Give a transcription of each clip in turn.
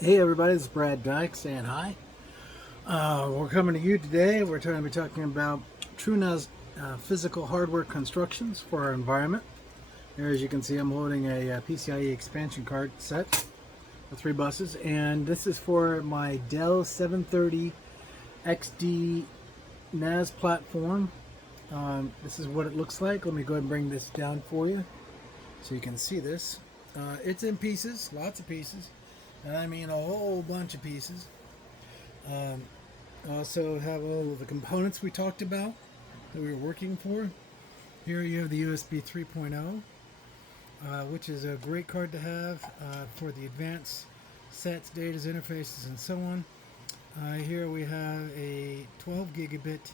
Hey everybody, this is Brad Dyke saying hi. We're coming to you today. We're going to be talking about TrueNAS physical hardware constructions for our environment. Here, as you can see, I'm holding a PCIe expansion card set with 3 buses, and this is for my Dell 730 XD NAS platform. This is what it looks like. Let me go ahead and bring this down for you so you can see this. It's in pieces, lots of pieces, and I mean a whole bunch of pieces. Also have all of the components we talked about that we were working for. Here you have the USB 3.0, which is a great card to have for the advanced sets, data, interfaces, and so on. Here we have a 12 gigabit,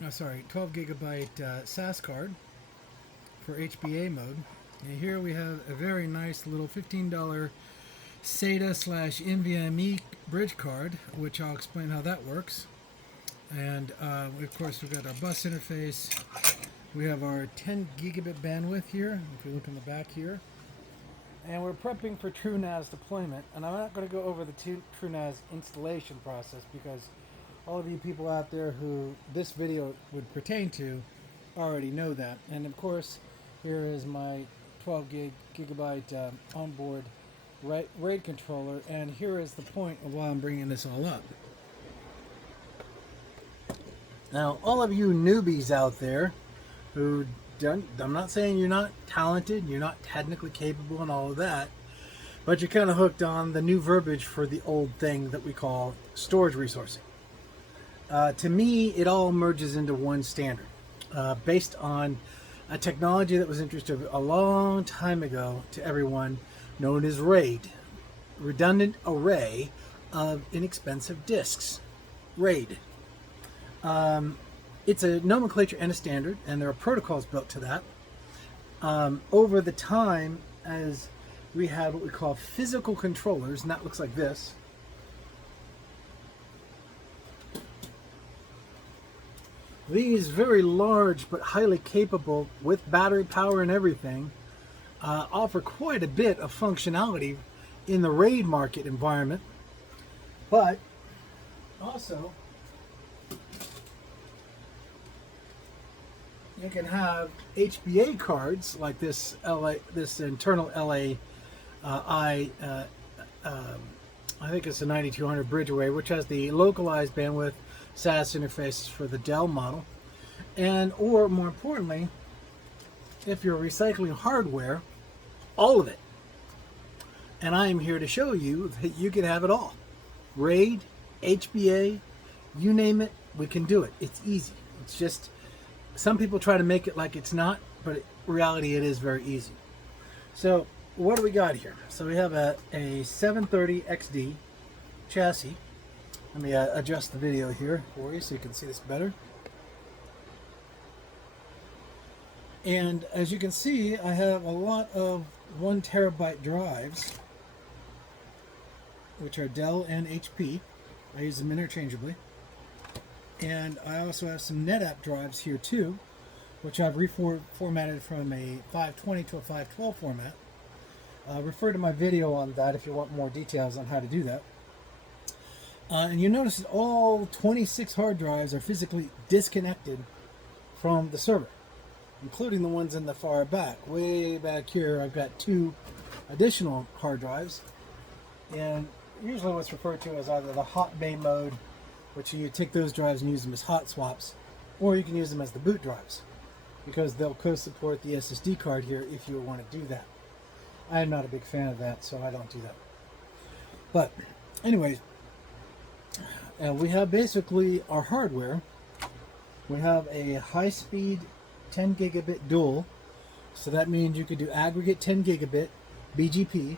12 gigabyte SAS card for HBA mode. And here we have a very nice little $15 SATA/NVMe bridge card, which I'll explain how that works. And of course, we've got our bus interface. We have our 10 gigabit bandwidth here, if you look in the back here. And we're prepping for TrueNAS deployment. And I'm not going to go over the TrueNAS installation process because all of you people out there who this video would pertain to already know that. And of course, here is my 12 gigabyte onboard RAID controller, and here is the point of why I'm bringing this all up. Now, all of you newbies out there who don't, I'm not saying you're not talented, you're not technically capable and all of that, but you're kind of hooked on the new verbiage for the old thing that we call storage resourcing. To me, it all merges into one standard based on a technology that was introduced a long time ago to everyone, known as RAID, redundant array of inexpensive disks. RAID. It's a nomenclature and a standard, and there are protocols built to that. Over the time, as we had what we call physical controllers, and that looks like this. These very large but highly capable, with battery power and everything, offer quite a bit of functionality in the RAID market environment, but also you can have HBA cards like this internal I think it's a 9200 bridge array, which has the localized bandwidth SAS interfaces for the Dell model, and or more importantly, if you're recycling hardware, all of it. And I am here to show you that you can have it all. RAID, HBA, you name it, we can do it. It's easy. It's just, some people try to make it like it's not, but in reality it is very easy. So what do we got here? So we have a 730 XD chassis. Let me adjust the video here for you so you can see this better. And as you can see, I have a lot of 1 terabyte drives, which are Dell and HP. I use them interchangeably. And I also have some NetApp drives here too, which I've reformatted from a 520 to a 512 format. Refer to my video on that if you want more details on how to do that. And you notice that all 26 hard drives are physically disconnected from the server, including the ones in the far back. Way back here, I've got 2 additional hard drives. And usually what's referred to as either the hot bay mode, which you take those drives and use them as hot swaps, or you can use them as the boot drives, because they'll co-support the SSD card here if you want to do that. I'm not a big fan of that, so I don't do that. But anyways, we have basically our hardware. We have a high-speed 10 gigabit dual, so that means you could do aggregate 10 gigabit BGP,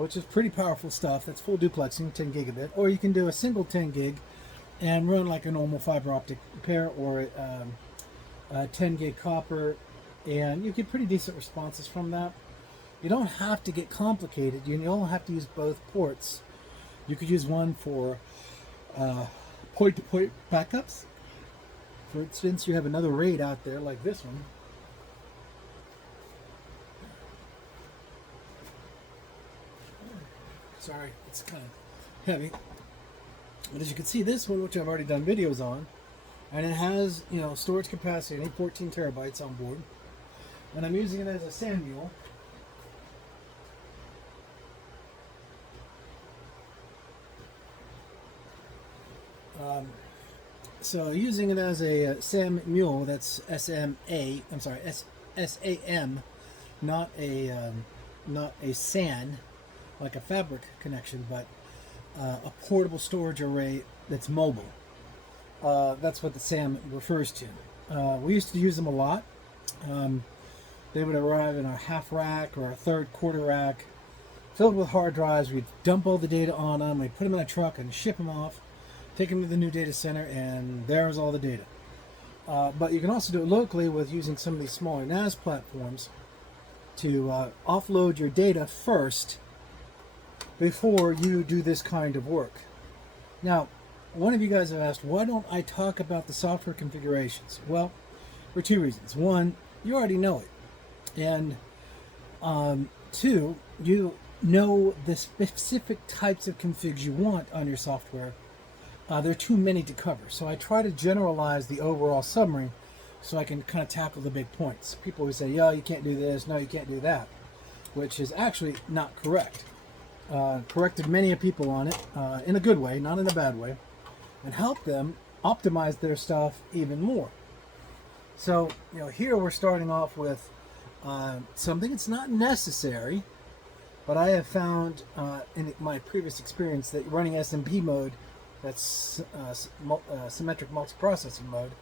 which is pretty powerful stuff. That's full duplexing, 10 gigabit, or you can do a single 10 gig and run like a normal fiber optic pair, or 10 gig copper, and you get pretty decent responses from that. You don't have to get complicated. You don't have to use both ports. You could use one for point-to-point backups. For instance, you have another RAID out there like this one. Sorry, it's kind of heavy. But as you can see, this one, which I've already done videos on, and it has, you know, storage capacity, I think 14 terabytes on board. And I'm using it as a sand mule. So using it as a SAM mule, that's SMA, I'm sorry, SAM, not a SAN, like a fabric connection, but a portable storage array that's mobile. That's what the SAM refers to. We used to use them a lot. They would arrive in our half rack or our third quarter rack, filled with hard drives. We'd dump all the data on them. We'd put them in a truck and ship them off, take them to the new data center, and there's all the data. But you can also do it locally with using some of these smaller NAS platforms to offload your data first before you do this kind of work. Now, one of you guys have asked, why don't I talk about the software configurations? Well, for two reasons. One, you already know it. And two, you know the specific types of configs you want on your software. There are too many to cover. So I try to generalize the overall summary so I can kind of tackle the big points. People who say, yeah, you can't do this, no, you can't do that, which is actually not correct. Corrected many people on it in a good way, not in a bad way, and helped them optimize their stuff even more. So, you know, here we're starting off with something that's not necessary, but I have found in my previous experience that running SMB mode, that's symmetric multiprocessing mode,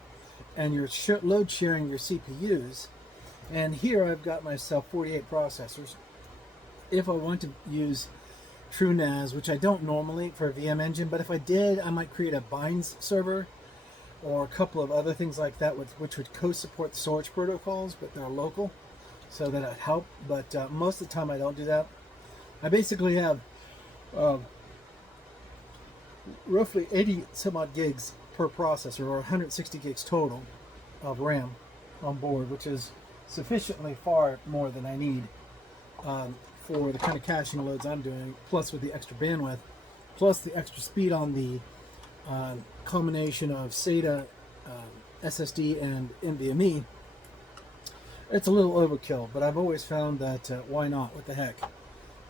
and you're load sharing your CPUs, and here I've got myself 48 processors. If I want to use TrueNAS, which I don't normally for a VM engine, but if I did, I might create a binds server or a couple of other things like that, which would co-support the storage protocols, but they're local, so that would help. But most of the time I don't do that. I basically have roughly 80 some odd gigs per processor, or 160 gigs total of RAM on board, which is sufficiently far more than I need for the kind of caching loads I'm doing, plus with the extra bandwidth, plus the extra speed on the combination of SATA, SSD, and NVMe. It's a little overkill, but I've always found that why not? What the heck?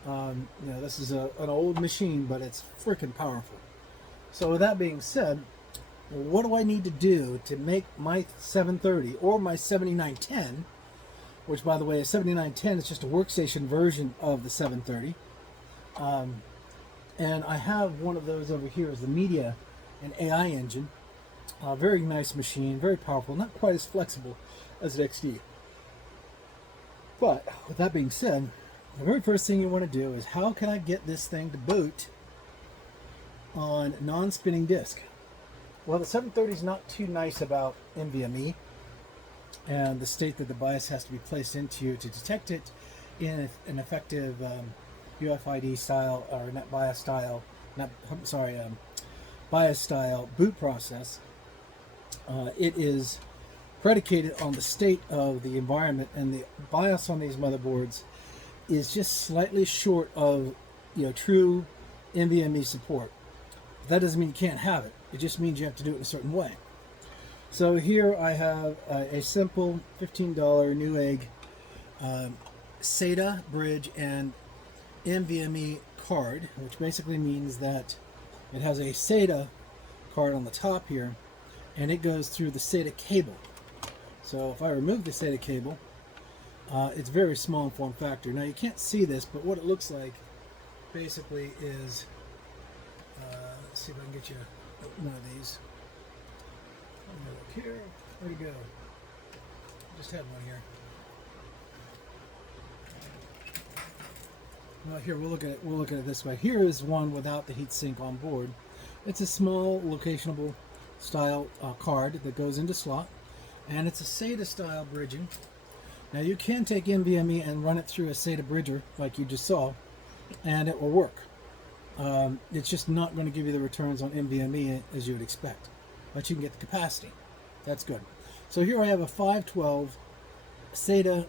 You know, this is an old machine, but it's freaking powerful. So with that being said, what do I need to do to make my 730 or my 7910, which by the way, a 7910 is just a workstation version of the 730. And I have one of those over here as the media and AI engine. Very nice machine, very powerful, not quite as flexible as an XD. But with that being said, the very first thing you want to do is, how can I get this thing to boot on non-spinning disk? Well, the 730 is not too nice about NVMe and the state that the BIOS has to be placed into to detect it in an effective UFID style, or not BIOS style, BIOS style boot process. It is predicated on the state of the environment, and the BIOS on these motherboards is just slightly short of, you know, true NVMe support. That doesn't mean you can't have it. It just means you have to do it in a certain way. So here I have a simple $15 Newegg SATA bridge and NVMe card, which basically means that it has a SATA card on the top here, and it goes through the SATA cable. So if I remove the SATA cable, it's very small in form factor. Now you can't see this, but what it looks like basically is, let's see if I can get you one of these. Look here. Where'd it go? Just had one here. Well, here we'll look at it. We'll look at it this way. Here is one without the heatsink on board. It's a small locationable style card that goes into slot, and it's a SATA style bridging. Now you can take NVMe and run it through a SATA bridger like you just saw, and it will work. It's just not going to give you the returns on NVMe as you would expect, but you can get the capacity. That's good. So here I have a 512 SATA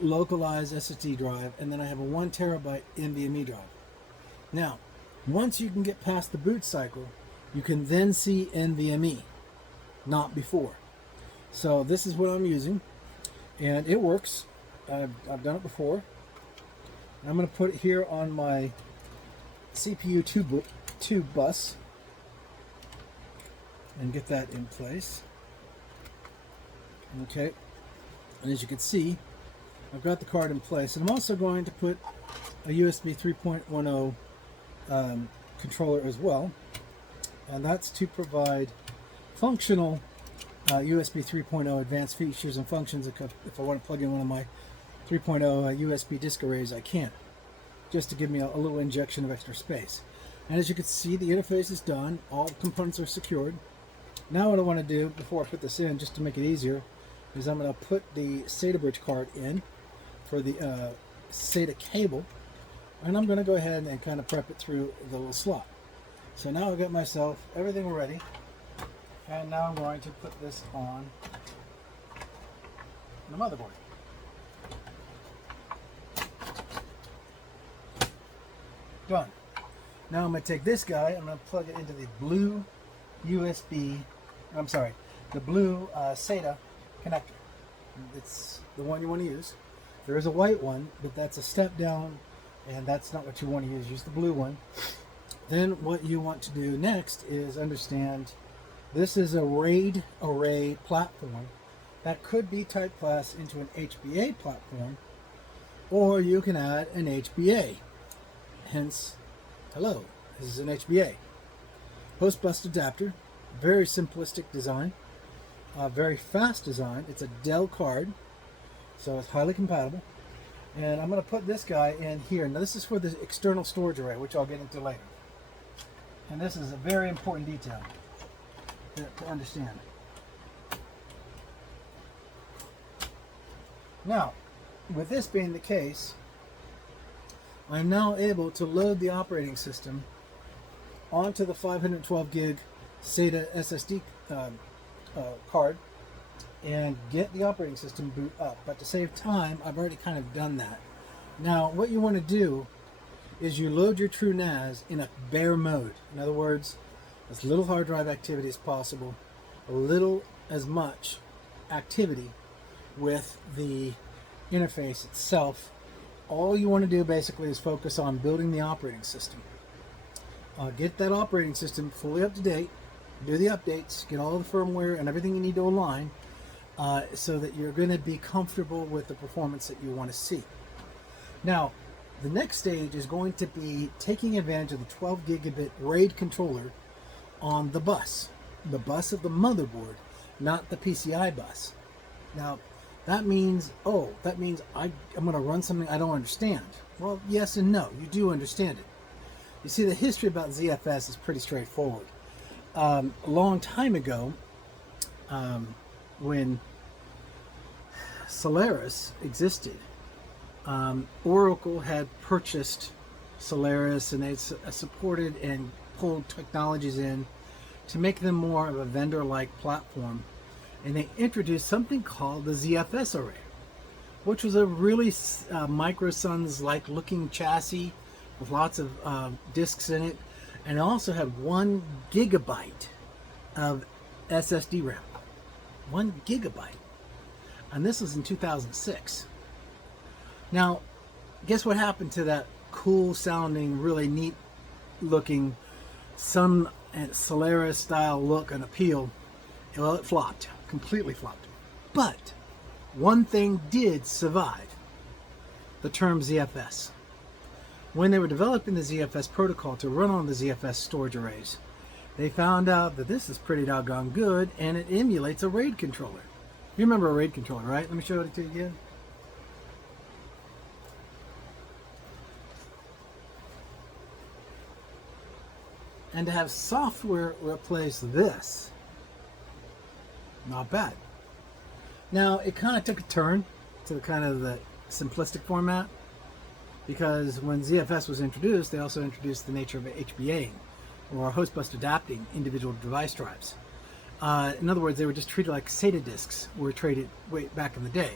localized SSD drive, and then I have a 1 terabyte NVMe drive. Now, Once you can get past the boot cycle, you can then see NVMe, not before. So this is what I'm using, and it works. I've done it before. I'm going to put it here on my CPU 2 bus and get that in place. Okay, and as you can see, I've got the card in place, and I'm also going to put a USB 3.10 controller as well, and that's to provide functional USB 3.0 advanced features and functions. If I want to plug in one of my 3.0 USB disk arrays, I can, just to give me a little injection of extra space. And as you can see, the interface is done. All the components are secured. Now what I want to do before I put this in, just to make it easier, is I'm going to put the SATA bridge card in for the SATA cable, and I'm going to go ahead and kind of prep it through the little slot. So now I've got myself everything ready, and now I'm going to put this on the motherboard. Done. Now I'm going to take this guy, I'm going to plug it into the blue the blue SATA connector. It's the one you want to use. There is a white one, but that's a step down, and that's not what you want to use. Use the blue one. Then what you want to do next is understand this is a RAID array platform that could be type class into an HBA platform, or you can add an HBA. Hence, hello, this is an HBA. Host bus adapter, very simplistic design, very fast design. It's a Dell card, so it's highly compatible. And I'm going to put this guy in here. Now this is for the external storage array, which I'll get into later. And this is a very important detail to understand. Now, with this being the case, I'm now able to load the operating system onto the 512 gig SATA SSD card and get the operating system boot up. But to save time, I've already kind of done that. Now, what you want to do is you load your TrueNAS in a bare mode. In other words, as little hard drive activity as possible, as much activity with the interface itself. All you want to do basically is focus on building the operating system. Get that operating system fully up to date, do the updates, get all the firmware and everything you need to align so that you're going to be comfortable with the performance that you want to see. Now, the next stage is going to be taking advantage of the 12 gigabit RAID controller on the bus of the motherboard, not the PCI bus. Now, that means I'm going to run something I don't understand. Well, yes and no. You do understand it. You see, the history about ZFS is pretty straightforward. A long time ago, when Solaris existed, Oracle had purchased Solaris, and they supported and pulled technologies in to make them more of a vendor-like platform. And they introduced something called the ZFS array, which was a really microSUNS-like looking chassis with lots of disks in it, and it also had 1 gigabyte of SSD RAM. 1 gigabyte. And this was in 2006. Now, guess what happened to that cool sounding, really neat looking Sun and Solaris style look and appeal? Well, it flopped. Completely flopped. But one thing did survive: the term ZFS. When they were developing the ZFS protocol to run on the ZFS storage arrays, they found out that this is pretty doggone good, and it emulates a RAID controller. You remember a RAID controller, right? Let me show it to you again. And to have software replace this, not bad. Now, it kind of took a turn to the simplistic format, because when ZFS was introduced, they also introduced the nature of HBA, or host bus adapting individual device drives. In other words, they were just treated like SATA disks were treated way back in the day.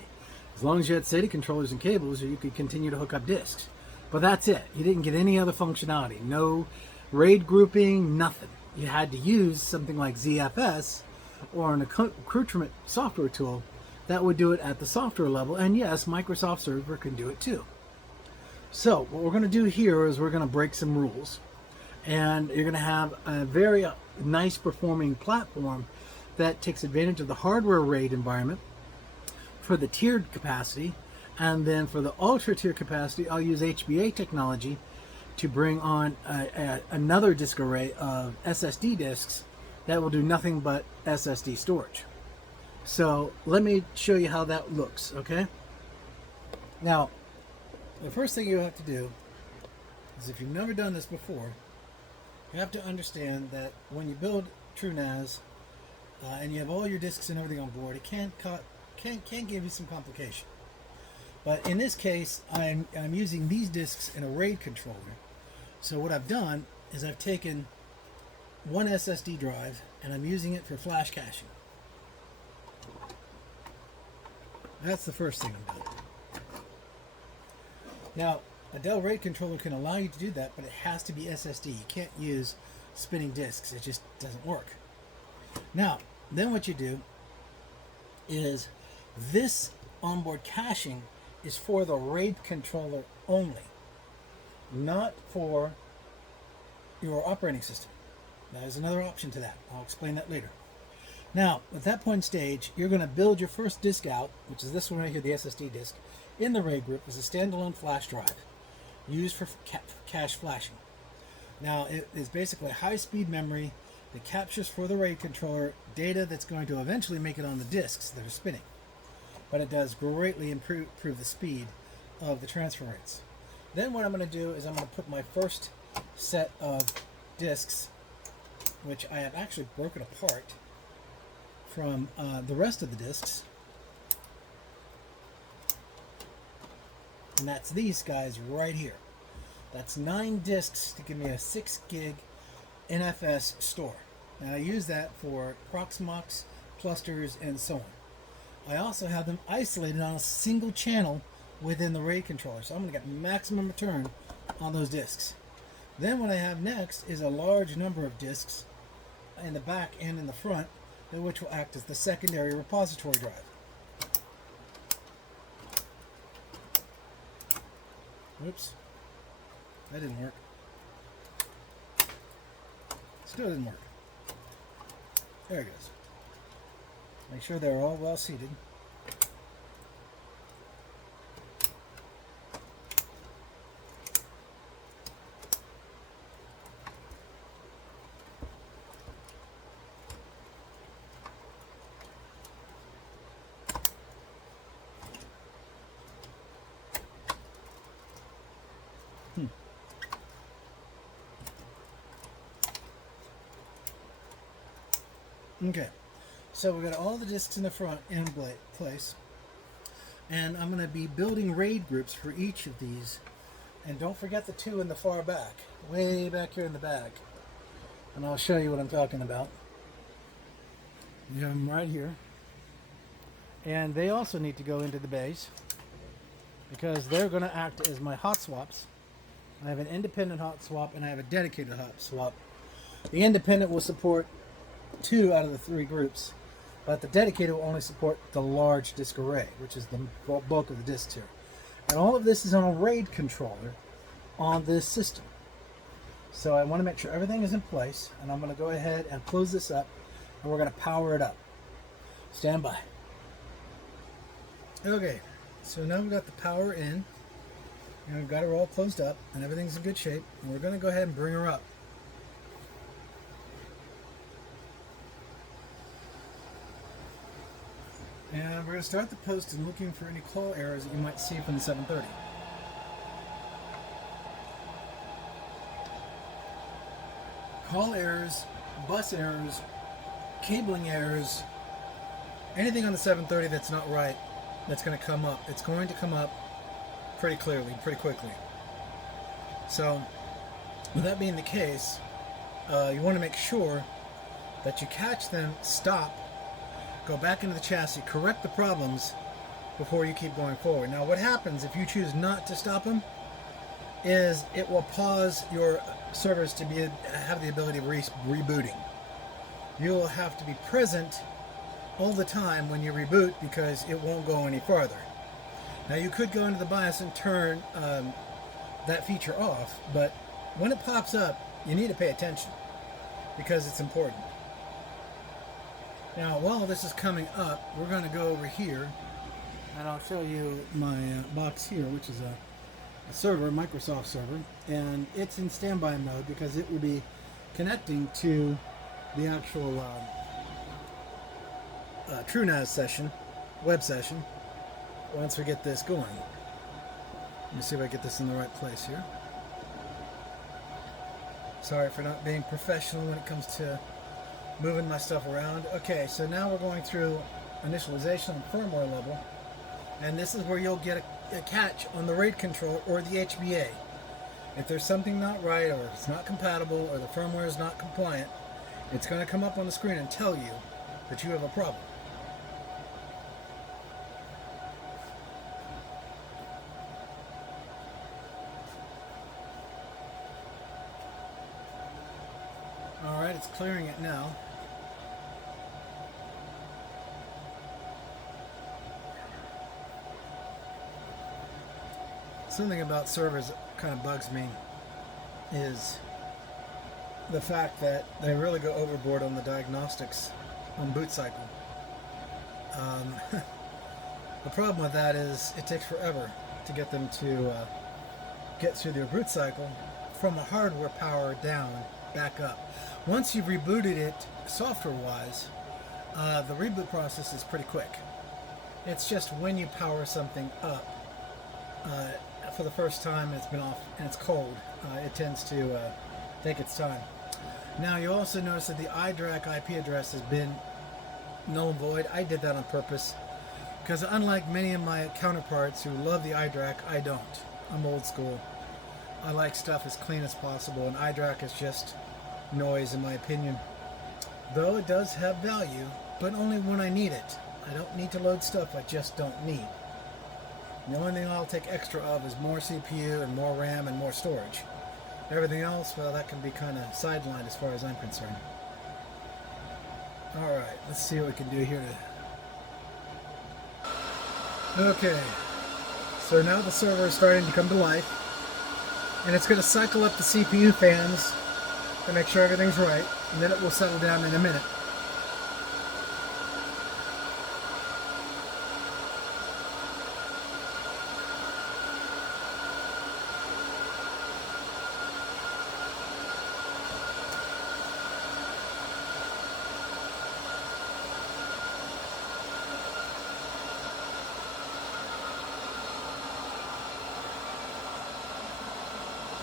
As long as you had SATA controllers and cables, you could continue to hook up disks. But that's it. You didn't get any other functionality. No RAID grouping, nothing. You had to use something like ZFS or an accoutrement software tool that would do it at the software level. And yes, Microsoft Server can do it too. So what we're going to do here is we're going to break some rules. And you're going to have a very nice performing platform that takes advantage of the hardware RAID environment for the tiered capacity. And then for the ultra tier capacity, I'll use HBA technology to bring on another disk array of SSD disks that will do nothing but SSD storage. So let me show you how that looks, okay? Now, the first thing you have to do is, if you've never done this before, you have to understand that when you build TrueNAS and you have all your disks and everything on board, it can give you some complication. But in this case, I'm using these disks in a RAID controller. So what I've done is I've taken one SSD drive and I'm using it for flash caching. That's the first thing I'm doing. Now, a Dell RAID controller can allow you to do that, but it has to be SSD. You can't use spinning disks. It just doesn't work. Now, then what you do is this onboard caching is for the RAID controller only, not for your operating system. There's another option to that. I'll explain that later. Now, at that point in stage, you're going to build your first disk out, which is this one right here, the SSD disk, in the RAID group as a standalone flash drive used for cache flashing. Now, it is basically high-speed memory that captures for the RAID controller data that's going to eventually make it on the disks that are spinning. But it does greatly improve the speed of the transfer rates. Then what I'm going to do is I'm going to put my first set of disks, which I have actually broken apart from the rest of the disks. And that's these guys right here. That's 9 disks to give me a 6 gig NFS store. And I use that for Proxmox, clusters, and so on. I also have them isolated on a single channel within the RAID controller. So I'm going to get maximum return on those disks. Then what I have next is a large number of disks in the back and in the front, which will act as the secondary repository drive. Oops, that didn't work. Still didn't work. There it goes. Make sure they're all well seated. Okay, so we've got all the disks in the front in place, and I'm going to be building RAID groups for each of these. And don't forget the 2 in the far back, way back here in the back, and I'll show you what I'm talking about. You have them right here, and they also need to go into the bays because they're going to act as my hot swaps. I have an independent hot swap and I have a dedicated hot swap. The independent will support 2 out of the 3 groups, but the dedicated will only support the large disk array, which is the bulk of the disks here. And all of this is on a RAID controller on this system. So I want to make sure everything is in place, and I'm going to go ahead and close this up, and we're going to power it up. Stand by. Okay, so now we've got the power in, and we've got her all closed up, and everything's in good shape, and we're going to go ahead and bring her up. And we're going to start the post and looking for any call errors that you might see from the 730. Call errors, bus errors, cabling errors, anything on the 730 that's not right, that's going to come up. It's going to come up pretty clearly, pretty quickly. So, with that being the case, you want to make sure that you catch them, stop, go back into the chassis, correct the problems before you keep going forward. Now what happens if you choose not to stop them is it will pause your servers to have the ability of rebooting. You will have to be present all the time when you reboot because it won't go any farther. Now you could go into the BIOS and turn that feature off, but when it pops up, you need to pay attention because it's important. Now while this is coming up, we're going to go over here and I'll show you my box here, which is a server, a Microsoft server, and it's in standby mode because it will be connecting to the actual TrueNAS session, web session, once we get this going. Let me see if I get this in the right place here. Sorry for not being professional when it comes to moving my stuff around. Okay, so now we're going through initialization and firmware level, and this is where you'll get a catch on the RAID controller or the HBA. If there's something not right, or it's not compatible, or the firmware is not compliant, it's going to come up on the screen and tell you that you have a problem. Alright, it's clearing it now. Something about servers that kind of bugs me is the fact that they really go overboard on the diagnostics on boot cycle. The problem with that is it takes forever to get them to get through their boot cycle from a hardware power down back up. Once you've rebooted it software-wise, the reboot process is pretty quick. It's just when you power something up for the first time and it's been off and it's cold, it tends to take its time. Now you also notice that the iDRAC IP address has been null and void. I did that on purpose because unlike many of my counterparts who love the iDRAC, I don't. I'm old school. I like stuff as clean as possible, and iDRAC is just noise in my opinion. Though it does have value, but only when I need it. I don't need to load stuff I just don't need. The only thing I'll take extra of is more CPU and more RAM and more storage. Everything else, well, that can be kind of sidelined as far as I'm concerned. Alright, let's see what we can do here. Okay, so now the server is starting to come to life, and it's going to cycle up the CPU fans to make sure everything's right, and then it will settle down in a minute.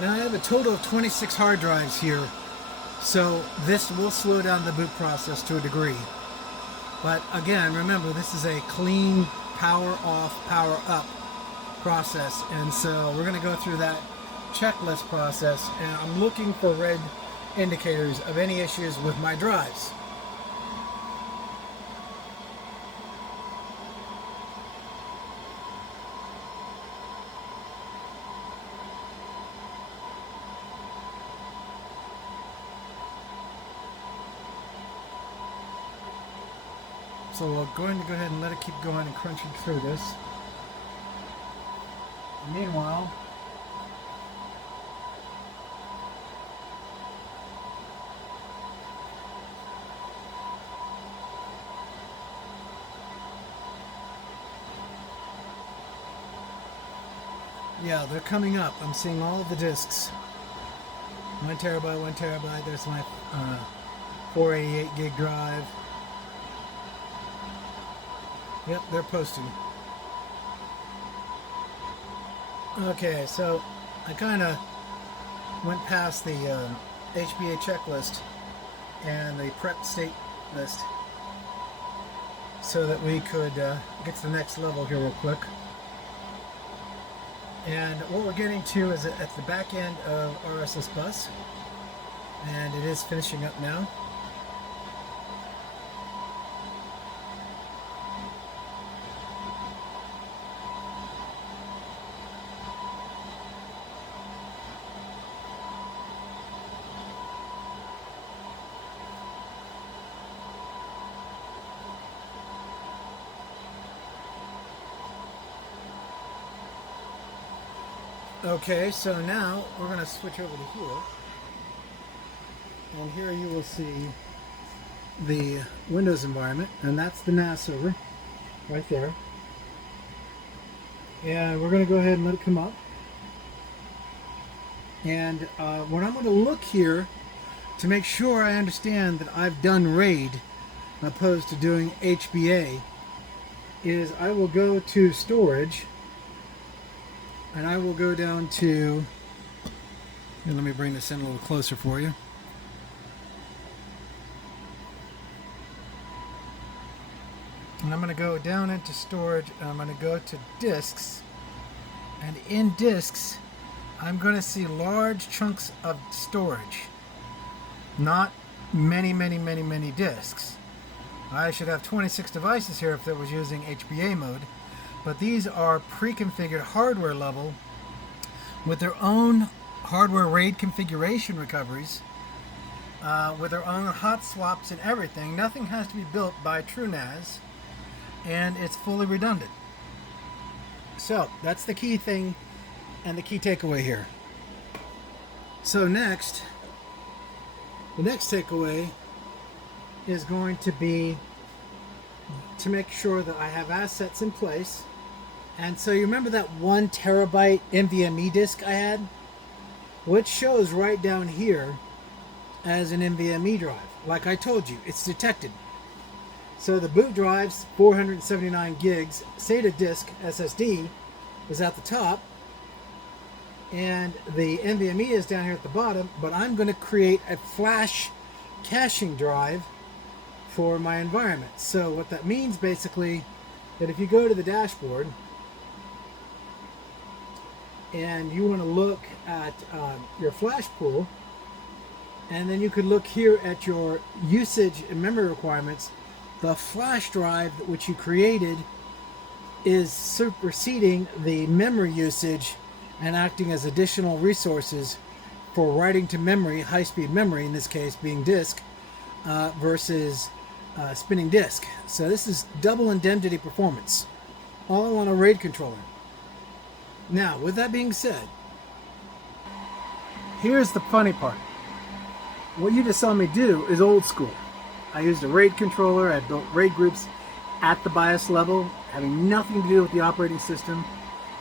Now I have a total of 26 hard drives here, so this will slow down the boot process to a degree. But again, remember, this is a clean power off, power up process, and so we're going to go through that checklist process, and I'm looking for red indicators of any issues with my drives. So we're going to go ahead and let it keep going and crunching through this. Meanwhile, yeah, they're coming up. I'm seeing all of the disks. 1 terabyte, 1 terabyte. There's my 488 gig drive. Yep, they're posting. Okay, so I kind of went past the HBA checklist and the prep state list so that we could get to the next level here real quick. And what we're getting to is at the back end of RSS bus, and it is finishing up now. Okay, so now we're going to switch over to here. And here you will see the Windows environment, and that's the NAS server right there. And we're going to go ahead and let it come up. And what I'm going to look here to make sure I understand that I've done RAID opposed to doing HBA is I will go to storage, and I will go down to, and let me bring this in a little closer for you. And I'm going to go down into storage, and I'm going to go to disks, and in disks I'm going to see large chunks of storage, not many disks. I should have 26 devices here if it was using HBA mode, but these are pre-configured hardware level with their own hardware RAID configuration recoveries, with their own hot swaps and everything. Nothing has to be built by TrueNAS, and it's fully redundant. So that's the key thing and the key takeaway here. So next, the next takeaway is going to be to make sure that I have assets in place. And so you remember that 1 terabyte NVMe disk I had? Which shows right down here as an NVMe drive. Like I told you, it's detected. So the boot drive's 479 gigs, SATA disk SSD is at the top, and the NVMe is down here at the bottom, but I'm going to create a flash caching drive for my environment. So what that means basically, that if you go to the dashboard and you want to look at your flash pool, and then you could look here at your usage and memory requirements, the flash drive which you created is superseding the memory usage and acting as additional resources for writing to memory, high-speed memory, in this case being disk, versus spinning disk. So this is double indemnity performance, all on a RAID controller. Now, with that being said, here's the funny part. What you just saw me do is old school. I used a RAID controller. I built RAID groups at the BIOS level, having nothing to do with the operating system.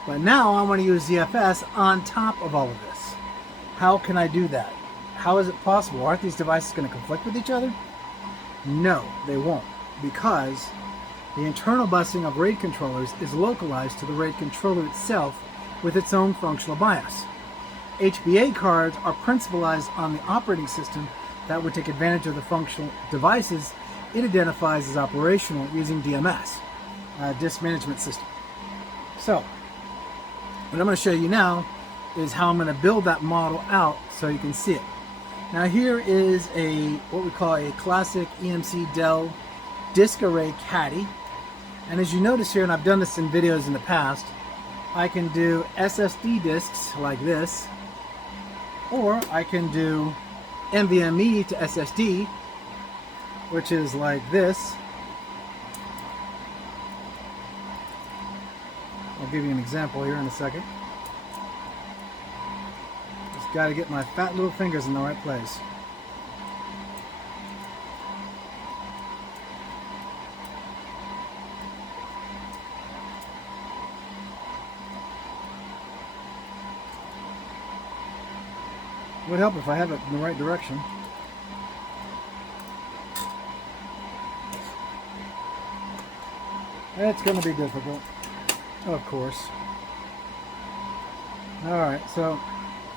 But now I want to use ZFS on top of all of this. How can I do that? How is it possible? Aren't these devices going to conflict with each other? No, they won't, because the internal busing of RAID controllers is localized to the RAID controller itself with its own functional BIOS. HBA cards are principalized on the operating system that would take advantage of the functional devices it identifies as operational using DMS, Disk Management System. So, what I'm going to show you now is how I'm going to build that model out so you can see it. Now here is what we call a classic EMC Dell disk array caddy. And as you notice here, and I've done this in videos in the past, I can do SSD disks like this, or I can do NVMe to SSD, which is like this. I'll give you an example here in a second. Just got to get my fat little fingers in the right place. Would help if I have it in the right direction. It's going to be difficult, of course. Alright, so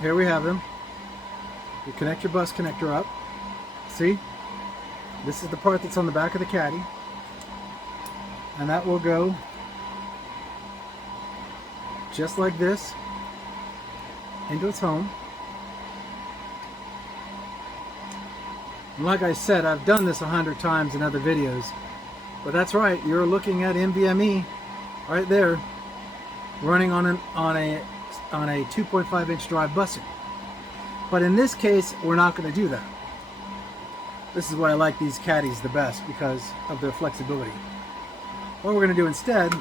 here we have them. You connect your bus connector up. See? This is the part that's on the back of the caddy. And that will go just like this into its home. And like I said, I've done this 100 times in other videos. But that's right, you're looking at NVMe right there running on a 2.5 inch drive busing. But in this case, we're not going to do that. This is why I like these caddies the best, because of their flexibility. What we're going to do instead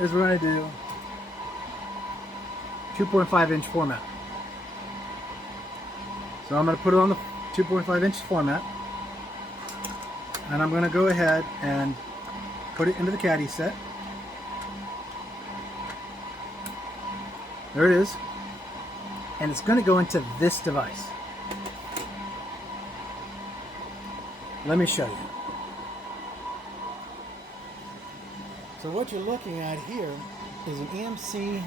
is we're going to do 2.5-inch format. So I'm going to put it on the 2.5-inch format, and I'm going to go ahead and put it into the caddy set. There it is. And it's going to go into this device. Let me show you. So what you're looking at here is an EMC.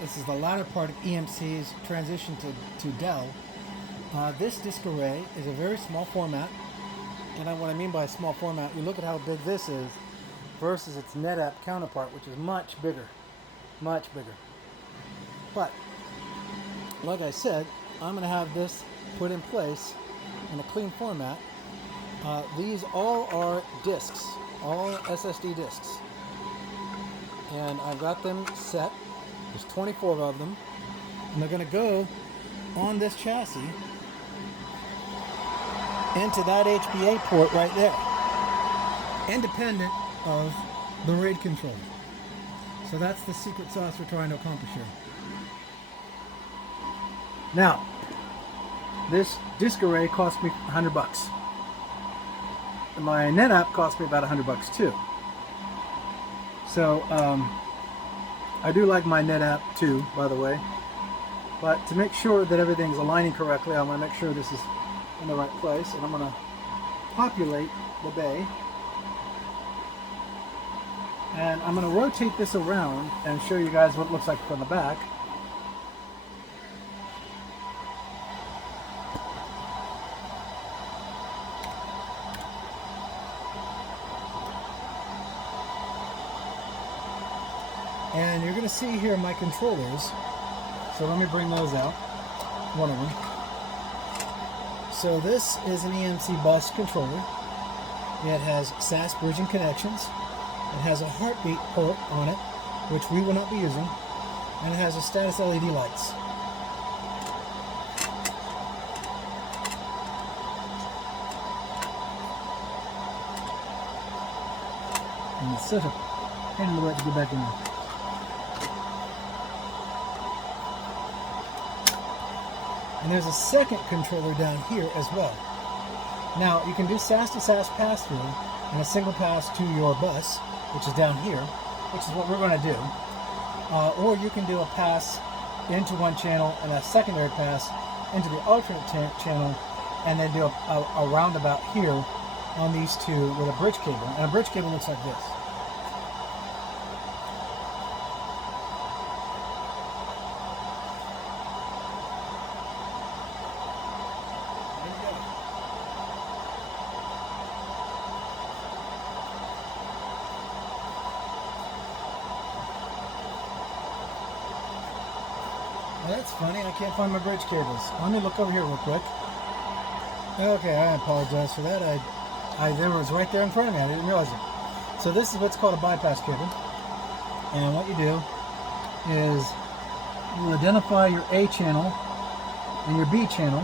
This is the latter part of EMC's transition to Dell. This disk array is a very small format. And what I mean by small format, you look at how big this is versus its NetApp counterpart, which is much bigger. Much bigger. But, like I said, I'm going to have this put in place in a clean format. These all are disks, all SSD disks. And I've got them set. There's 24 of them. And they're going to go on this chassis into that HBA port right there, independent of the RAID controller. So that's the secret sauce we're trying to accomplish here. Now, this disk array cost me $100. And my NetApp cost me about $100 too. So I do like my NetApp too, by the way. But to make sure that everything's aligning correctly, I want to make sure this is in the right place, and I'm going to populate the bay. And I'm going to rotate this around and show you guys what it looks like from the back. And you're going to see here my controllers. So let me bring those out. One of them. So this is an EMC bus controller. It has SAS bridging connections. It has a heartbeat port on it, which we will not be using. And it has a status LED lights. And it's such a pain in the butt to get back in there. And there's a second controller down here as well. Now, you can do SAS to SAS pass-through and a single pass to your bus, which is down here, which is what we're going to do. Or you can do a pass into one channel and a secondary pass into the alternate channel, and then do a roundabout here on these two with a bridge cable. And a bridge cable looks like this. That's funny, I can't find my bridge cables. Let me look over here real quick. Okay, I apologize for that. There was right there in front of me, I didn't realize it. So this is what's called a bypass cable. And what you do is you identify your A channel and your B channel,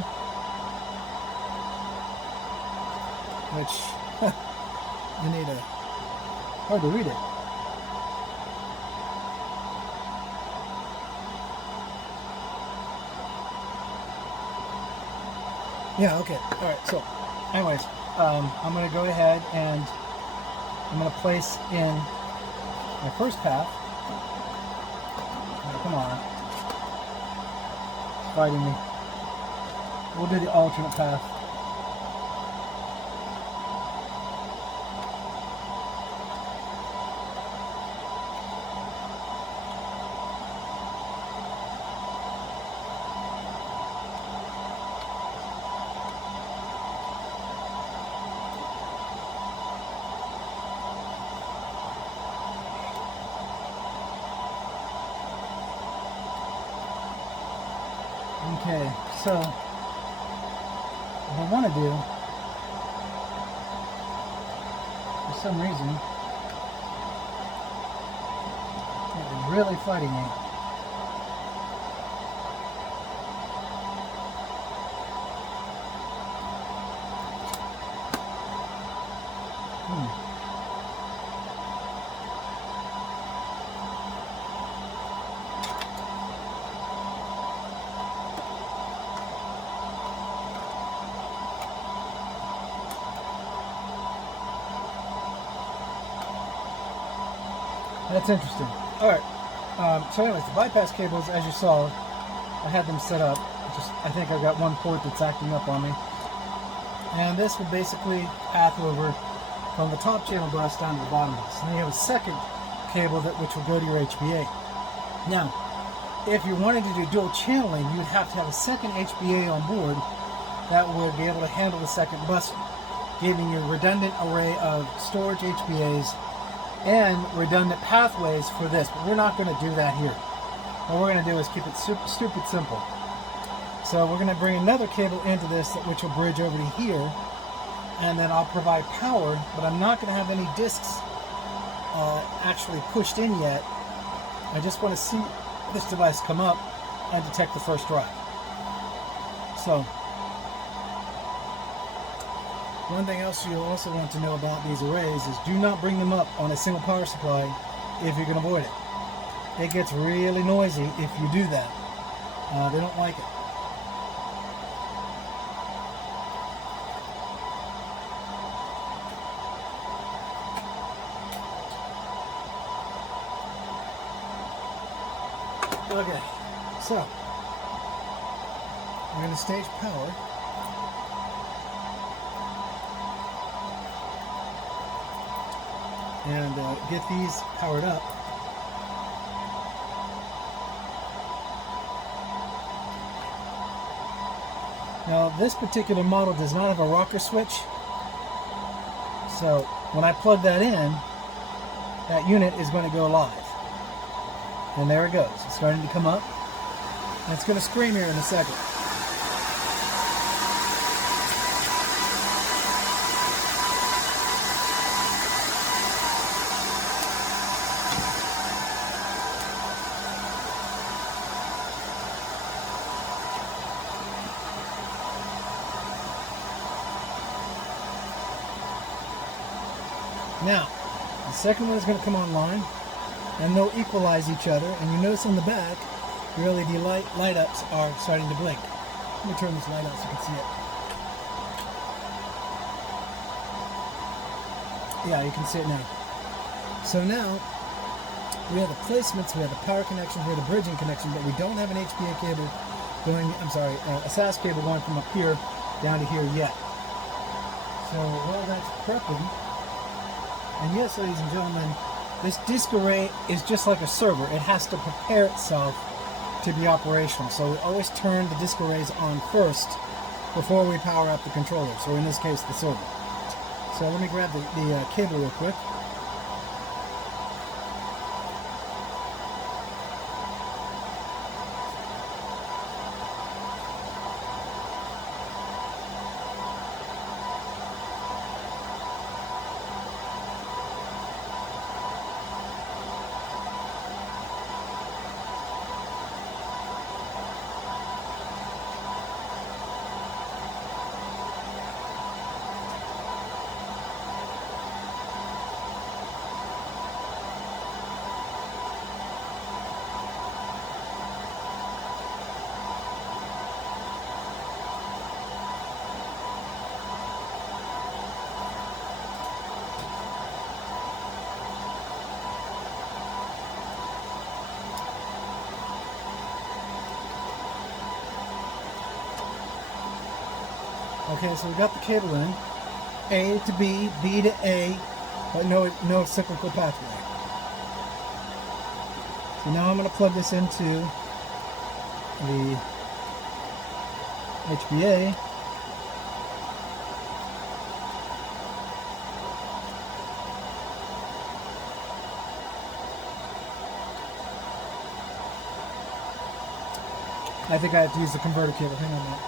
which, you need hard to read it. Yeah, okay. Alright, so anyways, I'm going to go ahead and I'm going to place in my first path. Oh, come on. It's fighting me. We'll do the alternate path. Okay, so what I want to do, for some reason, it's really fighting me. That's interesting. All right. So anyways, the bypass cables, as you saw, I had them set up. I think I've got one port that's acting up on me. And this will basically path over from the top channel bus down to the bottom bus. And then you have a second cable which will go to your HBA. Now, if you wanted to do dual channeling, you'd have to have a second HBA on board that would be able to handle the second bus, giving you a redundant array of storage HBAs and redundant pathways for this. But we're not going to do that here. What we're going to do is keep it stupid simple. So we're going to bring another cable into this, which will bridge over to here, and then I'll provide power, but I'm not going to have any discs actually pushed in yet. I just want to see this device come up and detect the first drive. So, one thing else you'll also want to know about these arrays is do not bring them up on a single power supply if you can avoid it. It gets really noisy if you do that. They don't like it. Okay, so we're going to stage power. And get these powered up. Now this particular model does not have a rocker switch, so when I plug that in, that unit is going to go live. And there it goes. It's starting to come up. And it's going to scream here in a second. Now, the second one is going to come online, and they'll equalize each other. And you notice on the back, your LED light ups are starting to blink. Let me turn this light out so you can see it. Yeah, you can see it now. So now, we have the placements, we have the power connections, we have the bridging connection, but we don't have an HBA cable going, a SAS cable going from up here down to here yet. So while that's prepping, and yes, ladies and gentlemen, this disk array is just like a server. It has to prepare itself to be operational. So we always turn the disk arrays on first before we power up the controllers, or in this case, the server. So let me grab the cable real quick. Okay, so we got the cable in, A to B, B to A, but no cyclical pathway. So now I'm going to plug this into the HBA. I think I have to use the converter cable. Hang on a minute.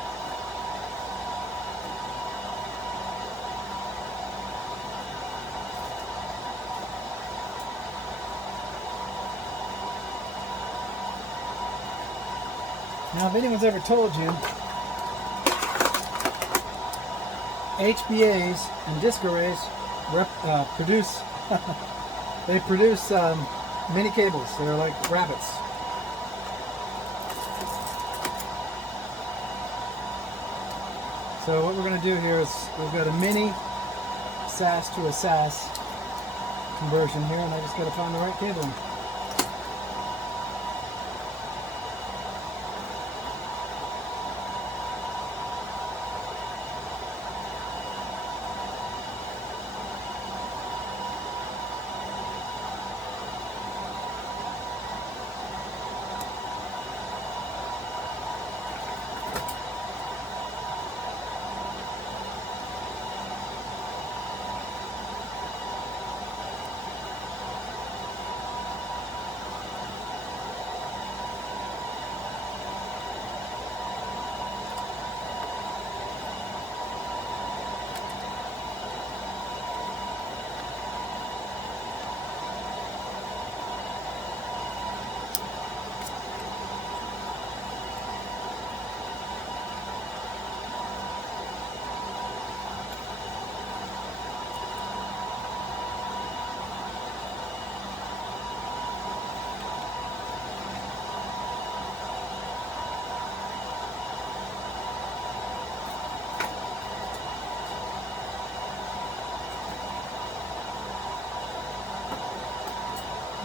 Now, if anyone's ever told you, HBAs and disk arrays produce they produce mini cables. They're like rabbits. So what we're going to do here is we've got a mini SAS to a SAS, conversion here, and I just got to find the right cable.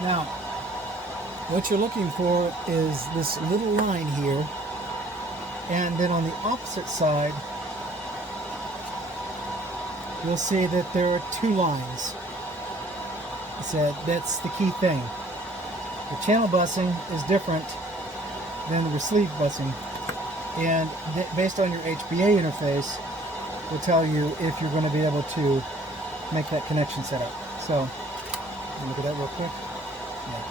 Now, what you're looking for is this little line here, and then on the opposite side, you'll see that there are two lines. So that's the key thing. The channel busing is different than the receive busing, and based on your HBA interface, will tell you if you're going to be able to make that connection setup. So, look at that real quick. Yeah.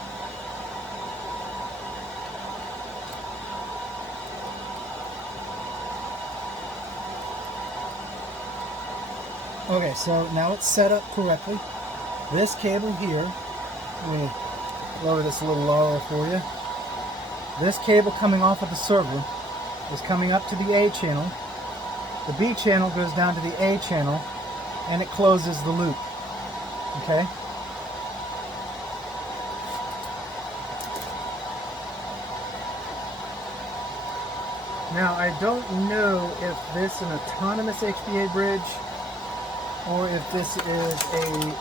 Okay, so now it's set up correctly. This cable here, let me lower this a little lower for you. This cable coming off of the server is coming up to the A channel. The B channel goes down to the A channel, and it closes the loop. Okay? Now, I don't know if this is an autonomous HBA bridge or if this is a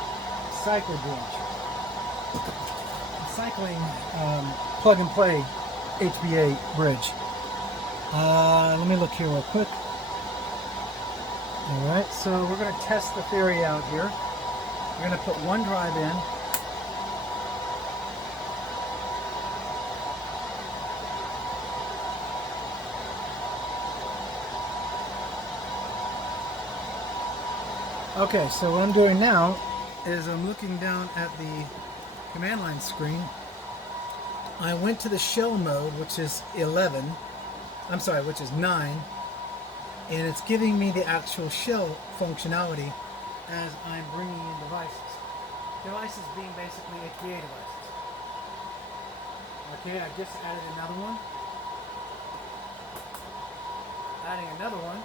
cycle bridge. A cycling plug and play HBA bridge. Let me look here real quick. Alright, so we're going to test the theory out here. We're going to put one drive in. Okay, so what I'm doing now is I'm looking down at the command line screen. I went to the shell mode, which is 11. I'm sorry, which is 9. And it's giving me the actual shell functionality as I'm bringing in devices. Devices being basically HBA devices. Okay, I just added another one. Adding another one.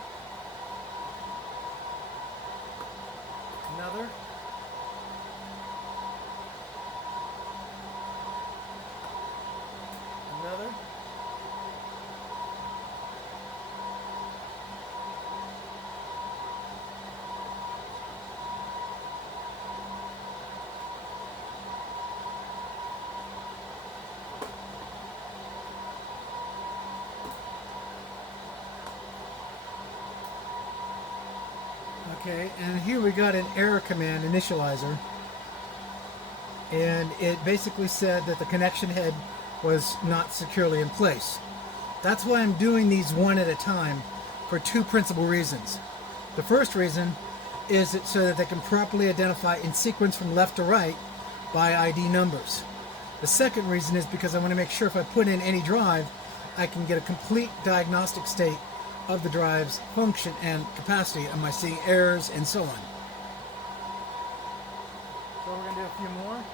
Another. Another. Okay, and here we got an error command initializer, and it basically said that the connection head was not securely in place. That's why I'm doing these one at a time for two principal reasons. The first reason is it so that they can properly identify in sequence from left to right by ID numbers. The second reason is because I want to make sure if I put in any drive, I can get a complete diagnostic state of the drive's function and capacity. Am I seeing errors and so on? So we're going to do a few more.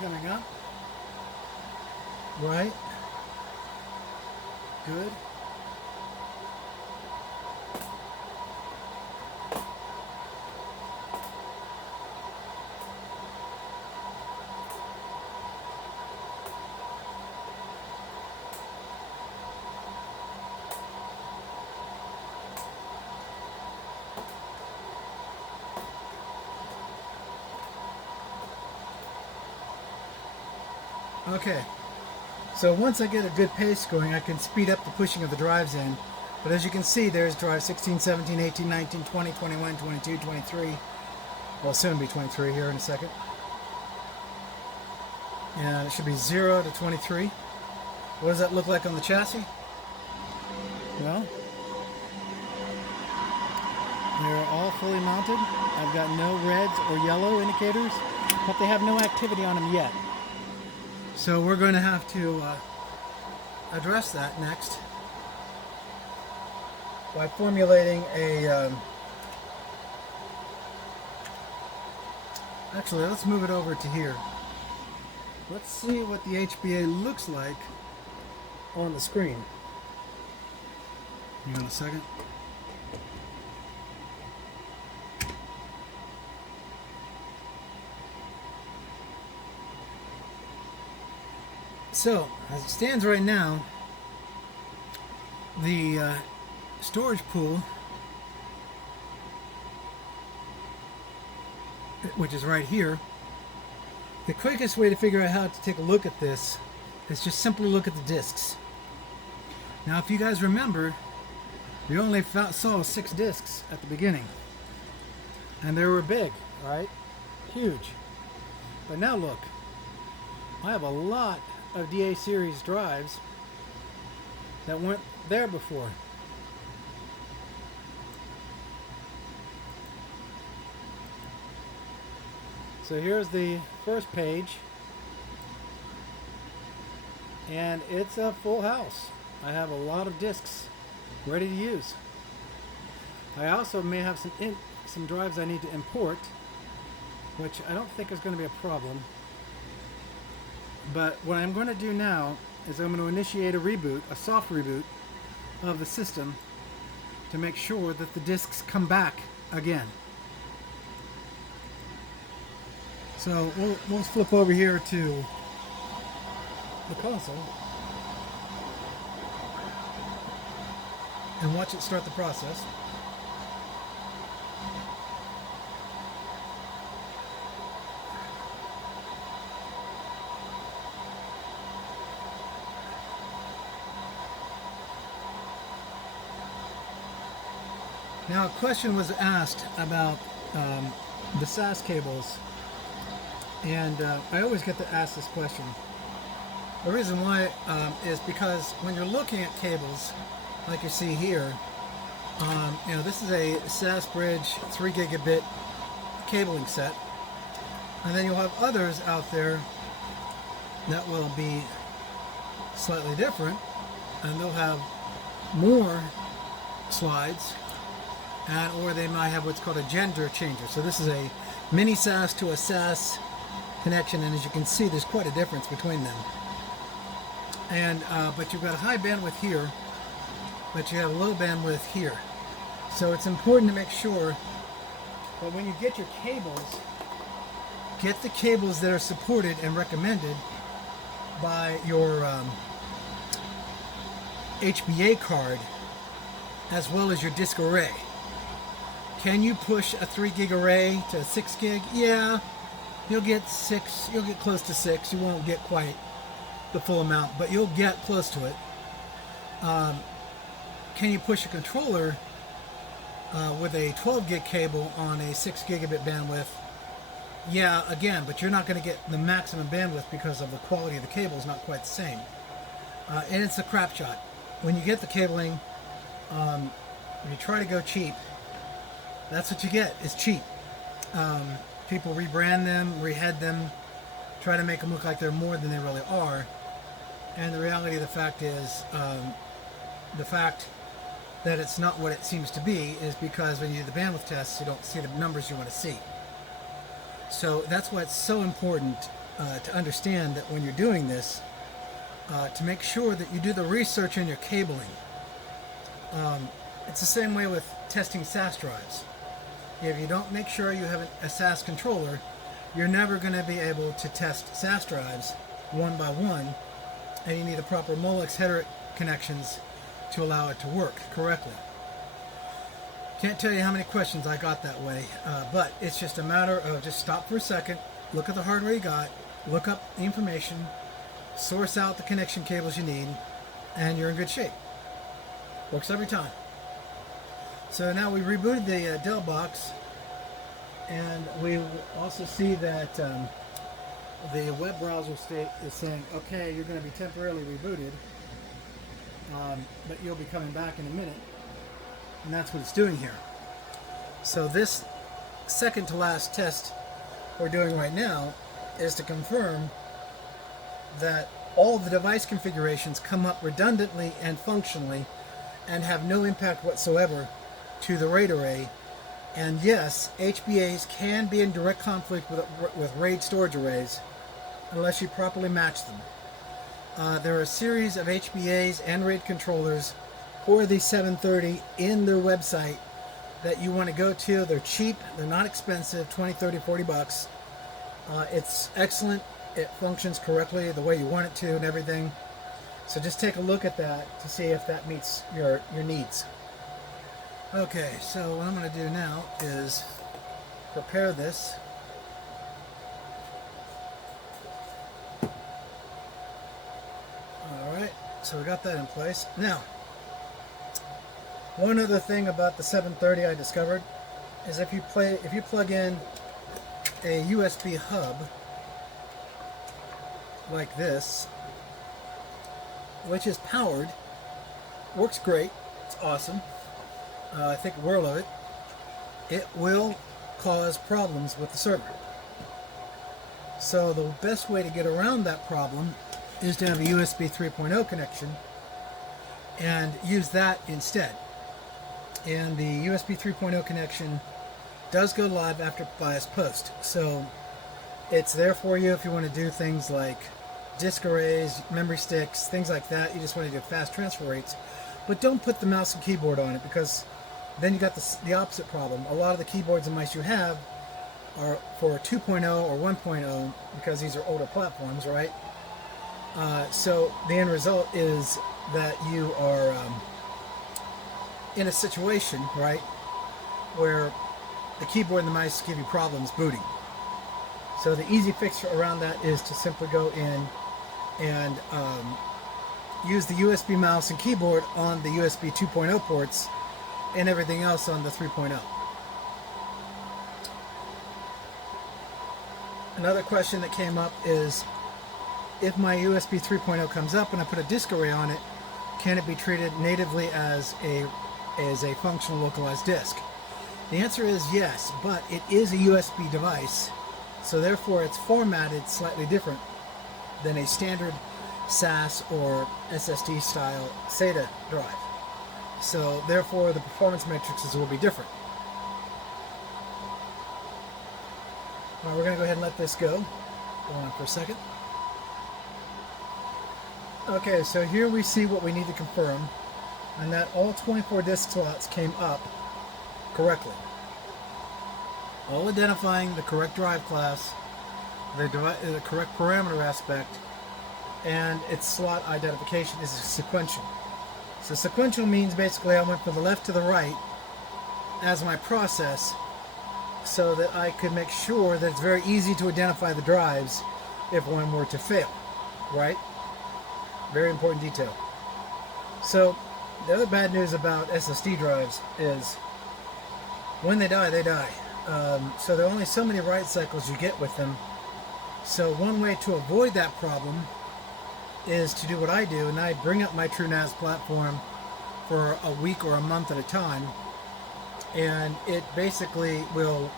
coming up. Right. Good. Okay, so once I get a good pace going, I can speed up the pushing of the drives in. But as you can see, there's drive 16, 17, 18, 19, 20, 21, 22, 23. Well, soon be 23 here in a second. And it should be 0 to 23. What does that look like on the chassis? Well, they're all fully mounted. I've got no reds or yellow indicators, but they have no activity on them yet. So we're going to have to address that next by formulating a... actually, let's move it over to here. Let's see what the HBA looks like on the screen. Hang on a second. So, as it stands right now, the storage pool, which is right here, the quickest way to figure out how to take a look at this is just simply look at the disks. Now, if you guys remember, we only saw 6 disks at the beginning, and they were big, right? Huge. But now look, I have a lot of DA series drives that weren't there before. So here's the first page, and it's a full house. I have a lot of disks ready to use. I also may have some drives I need to import, which I don't think is going to be a problem. But what I'm going to do now is I'm going to initiate a reboot, a soft reboot of the system to make sure that the disks come back again. So we'll flip over here to the console and watch it start the process. Now, a question was asked about the SAS cables, and I always get to ask this question. The reason why is because when you're looking at cables, like you see here, you know, this is a SAS Bridge 3 gigabit cabling set, and then you'll have others out there that will be slightly different, and they'll have more slides, or they might have what's called a gender changer. So this is a mini SAS to a SAS connection, and as you can see, there's quite a difference between them. And but you've got a high bandwidth here, but you have low bandwidth here. So it's important to make sure that when you get your cables, get the cables that are supported and recommended by your HBA card, as well as your disk array. Can you push a 3 gig array to 6 gig? Yeah, you'll get 6, you'll get close to 6. You won't get quite the full amount, but you'll get close to it. Can you push a controller with a 12 gig cable on a 6 gigabit bandwidth? Yeah, again, but you're not going to get the maximum bandwidth because of the quality of the cable is not quite the same. And it's a crap shot. When you get the cabling, if you try to go cheap, that's what you get, is cheap. People rebrand them, rehead them, try to make them look like they're more than they really are. And the reality of the fact is, the fact that it's not what it seems to be is because when you do the bandwidth tests, you don't see the numbers you want to see. So that's why it's so important to understand that when you're doing this, to make sure that you do the research in your cabling. It's the same way with testing SAS drives. If you don't make sure you have a SAS controller, you're never going to be able to test SAS drives one by one, and you need the proper Molex header connections to allow it to work correctly. Can't tell you how many questions I got that way, but it's just a matter of just stop for a second, look at the hardware you got, look up the information, source out the connection cables you need, and you're in good shape. Works every time. So now we rebooted the Dell box, and we also see that the web browser state is saying, okay, you're going to be temporarily rebooted, but you'll be coming back in a minute. And that's what it's doing here. So this second to last test we're doing right now is to confirm that all the device configurations come up redundantly and functionally and have no impact whatsoever to the RAID array. And yes, HBAs can be in direct conflict with RAID storage arrays unless you properly match them. There are a series of HBAs and RAID controllers for the 730 in their website that you want to go to. They're cheap, they're not expensive, 20, 30, 40 bucks. It's excellent, it functions correctly the way you want it to and everything. So just take a look at that to see if that meets your needs. Okay, so what I'm going to do now is prepare this. Alright, so we got that in place. Now, one other thing about the 730 I discovered is if you plug in a USB hub like this, which is powered, works great, it's awesome, I think the world of it, it will cause problems with the server. So the best way to get around that problem is to have a USB 3.0 connection and use that instead. And the USB 3.0 connection does go live after BIOS post, so it's there for you if you want to do things like disk arrays, memory sticks, things like that. You just want to do fast transfer rates, but don't put the mouse and keyboard on it, because then you got the opposite problem. A lot of the keyboards and mice you have are for 2.0 or 1.0 because these are older platforms, right? So the end result is that you are in a situation, right, where the keyboard and the mice give you problems booting. So the easy fix around that is to simply go in and use the USB mouse and keyboard on the USB 2.0 ports and everything else on the 3.0. Another question that came up is, if my USB 3.0 comes up and I put a disk array on it, can it be treated natively as a functional localized disk? The answer is yes, but it is a USB device, so therefore it's formatted slightly different than a standard SAS or SSD style SATA drive. So therefore the performance matrices will be different. All right, we're going to go ahead and let this go. Go on for a second. Okay, so here we see what we need to confirm, and that all 24 disk slots came up correctly. All identifying the correct drive class, the correct parameter aspect, and its slot identification is sequential. So sequential means basically I went from the left to the right as my process so that I could make sure that it's very easy to identify the drives if one were to fail, right? Very important detail. So the other bad news about SSD drives is when they die, they die. So there are only so many write cycles you get with them. So one way to avoid that problem is to do what I do, and I bring up my TrueNAS platform for a week or a month at a time, and it basically will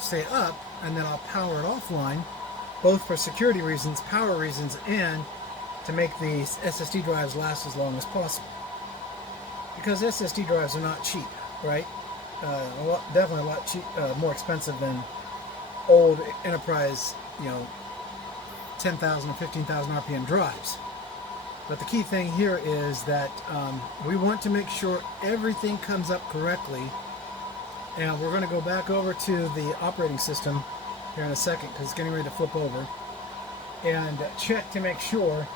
stay up, and then I'll power it offline, both for security reasons, power reasons, and to make the SSD drives last as long as possible. Because SSD drives are not cheap, right? Definitely a lot more expensive than old enterprise, 10,000 and 15,000 RPM drives. But the key thing here is that we want to make sure everything comes up correctly. And we're going to go back over to the operating system here in a second because it's getting ready to flip over. And check to make sure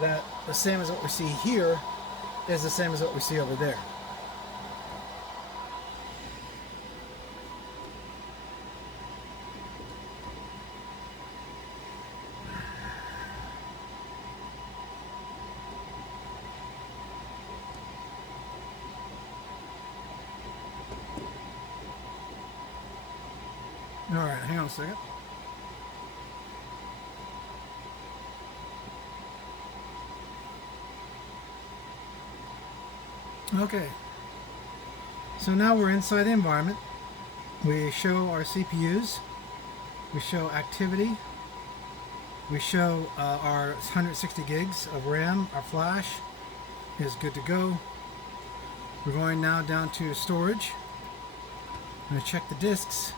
that the same as what we see here is the same as what we see over there. All right, hang on a second. Okay, so now we're inside the environment. We show our CPUs, we show activity, we show our 160 gigs of RAM. Our flash is good to go. We're going now down to storage. I'm going to check the disks,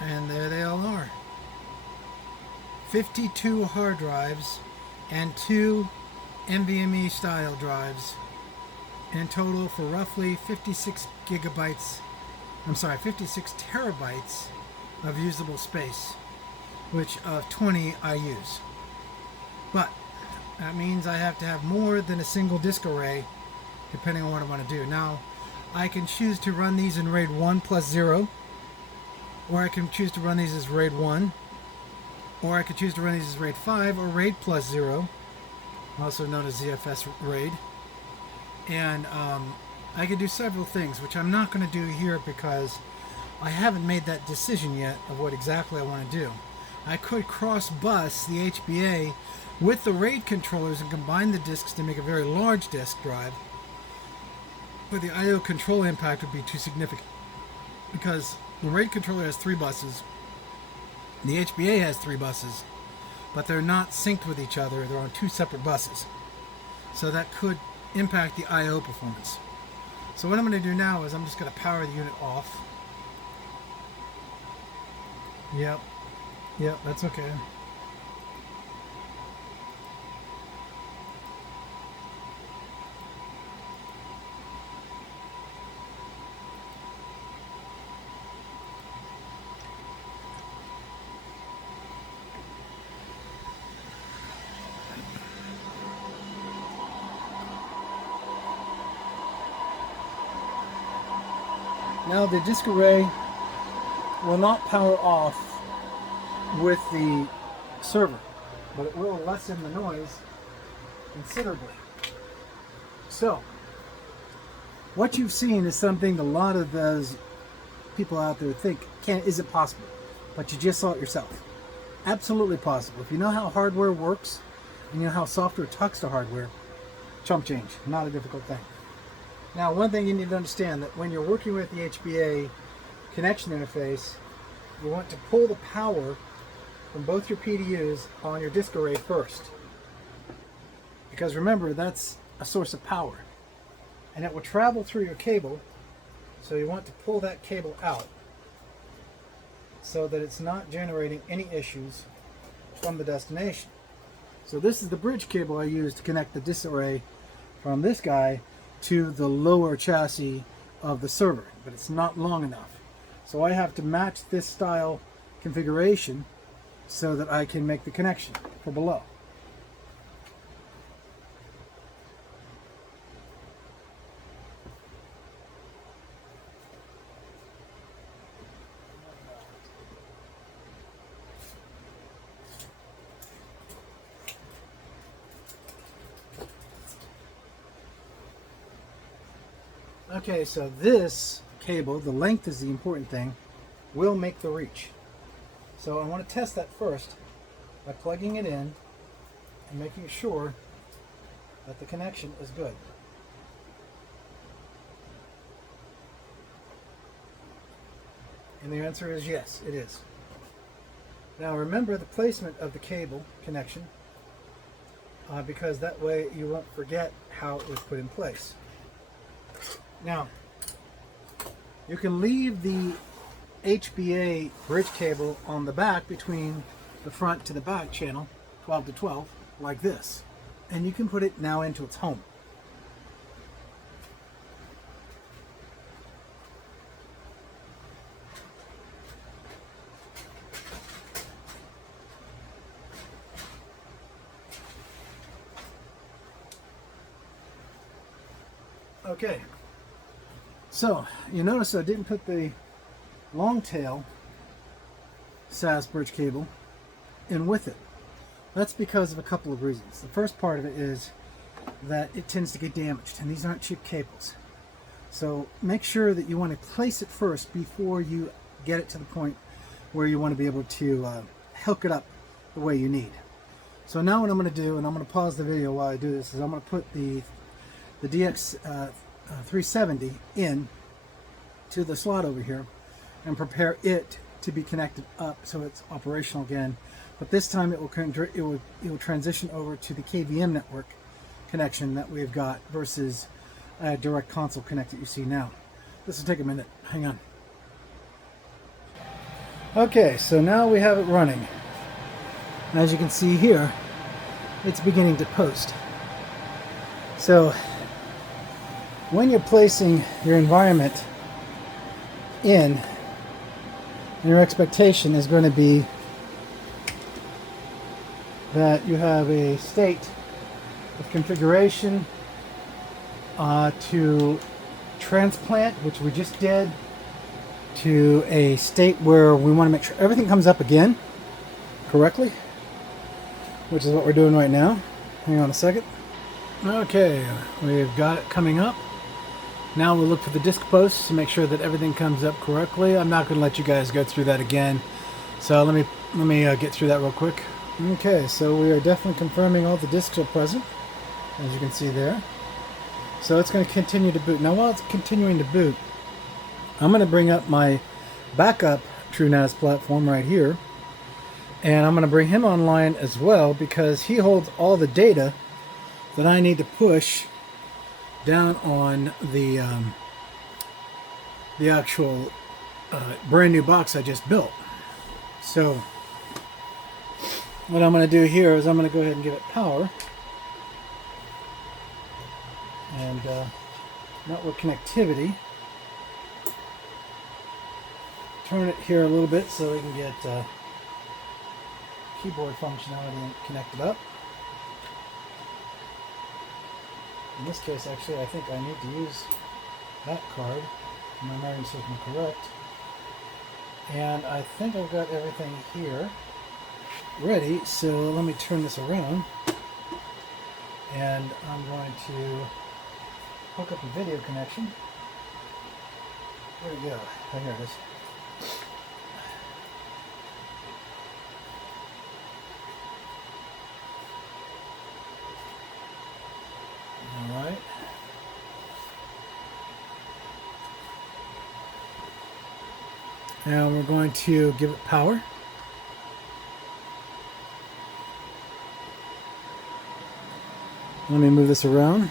and there they all are. 52 hard drives and 2 NVMe style drives in total for roughly 56 terabytes of usable space, which of 20 I use. But that means I have to have more than a single disk array depending on what I want to do. Now, I can choose to run these in RAID 1 plus 0, or I can choose to run these as RAID 1, or I could choose to run these as RAID 5 or RAID plus 0, also known as ZFS RAID. And I could do several things, which I'm not going to do here because I haven't made that decision yet of what exactly I want to do. I could cross bus the HBA with the RAID controllers and combine the disks to make a very large disk drive, but the I/O control impact would be too significant because the RAID controller has 3 buses, the HBA has 3 buses, but they're not synced with each other. They're on 2 separate buses, so that could impact the I/O performance. So what I'm going to do now is I'm just going to power the unit off. Yep, that's okay. Now the disk array will not power off with the server, but it will lessen the noise considerably. So, what you've seen is something a lot of those people out there think isn't possible, but you just saw it yourself. Absolutely possible. If you know how hardware works, and you know how software talks to hardware, chump change, not a difficult thing. Now, one thing you need to understand that when you're working with the HBA connection interface, you want to pull the power from both your PDUs on your disk array first. Because remember, that's a source of power. And it will travel through your cable, so you want to pull that cable out so that it's not generating any issues from the destination. So this is the bridge cable I use to connect the disk array from this guy to the lower chassis of the server, but it's not long enough. So I have to match this style configuration so that I can make the connection for below. Okay, so this cable, the length is the important thing, will make the reach. So I want to test that first by plugging it in and making sure that the connection is good. And the answer is yes, it is. Now remember the placement of the cable connection because that way you won't forget how it was put in place. Now, you can leave the HBA bridge cable on the back between the front to the back channel, 12 to 12, like this. And you can put it now into its home. Okay, so you notice I didn't put the long tail SAS bridge cable in with it. That's because of a couple of reasons. The first part of it is that it tends to get damaged, and these aren't cheap cables. So make sure that you want to place it first before you get it to the point where you want to be able to hook it up the way you need. So now what I'm going to do, and I'm going to pause the video while I do this, is I'm going to put the DX 370 in to the slot over here and prepare it to be connected up so it's operational again. But this time it will transition over to the KVM network connection that we've got versus a direct console connect that you see now. This will take a minute. Hang on. Okay, so now we have it running. And as you can see here, it's beginning to post. So when you're placing your environment in, your expectation is going to be that you have a state of configuration to transplant, which we just did, to a state where we want to make sure everything comes up again correctly, which is what we're doing right now. Hang on a second. Okay, we've got it coming up. Now we'll look for the disk posts to make sure that everything comes up correctly. I'm not going to let you guys go through that again, so let me get through that real quick. Okay, so we are definitely confirming all the disks are present, as you can see there. So it's going to continue to boot. Now while it's continuing to boot, I'm going to bring up my backup TrueNAS platform right here, and I'm going to bring him online as well because he holds all the data that I need to push down on the actual brand new box I just built. So what I'm going to do here is I'm going to go ahead and give it power and network connectivity. Turn it here a little bit so we can get keyboard functionality connected up. In this case, actually, I think I need to use that card. Am I memory system correct? And I think I've got everything here ready, so let me turn this around. And I'm going to hook up a video connection. Where'd it go? Oh, here it is. Alright. Now we're going to give it power. Let me move this around.